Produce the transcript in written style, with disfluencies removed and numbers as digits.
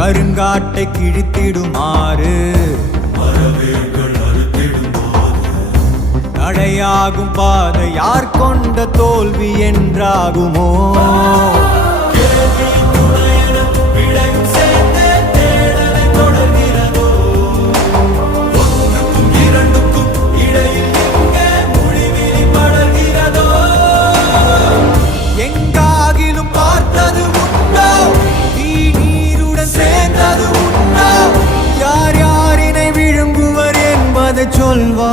கருங்காட்டை கிழித்திடுமாறு தடையாகும் பாதை யார் கொண்ட தோல்வி என்றாகுமோ? எங்காகிலும் பார்த்தது உண்டோ? நீருடன் சேர்ந்தது உண்டோ? யார் யாரினை விழுங்குவர் என்பதை சொல்வார்.